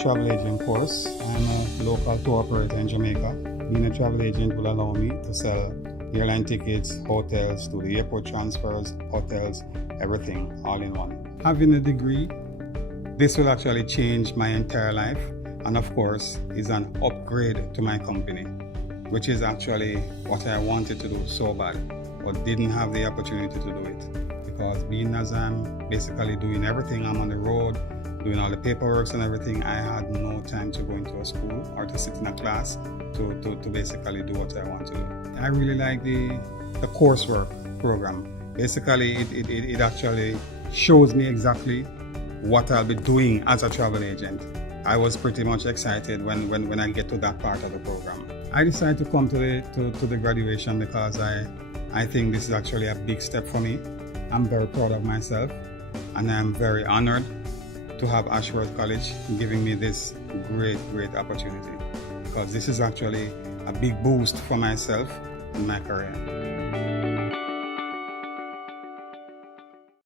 travel agent course. I'm a local tour operator in Jamaica. Being a travel agent will allow me to sell airline tickets, hotels, do the airport transfers, hotels, everything all in one. Having a degree, this will actually change my entire life, and of course is an upgrade to my company, which is actually what I wanted to do so bad, but didn't have the opportunity to do it. Because being as I'm basically doing everything, I'm on the road, doing all the paperwork and everything, I had no time to go into a school or to sit in a class to basically do what I want to do. I really like the coursework program. Basically, it actually shows me exactly what I'll be doing as a travel agent. I was pretty much excited when I get to that part of the program. I decided to come to the graduation because I think this is actually a big step for me. I'm very proud of myself, and I'm very honored to have Ashworth College giving me this great opportunity, because this is actually a big boost for myself in my career.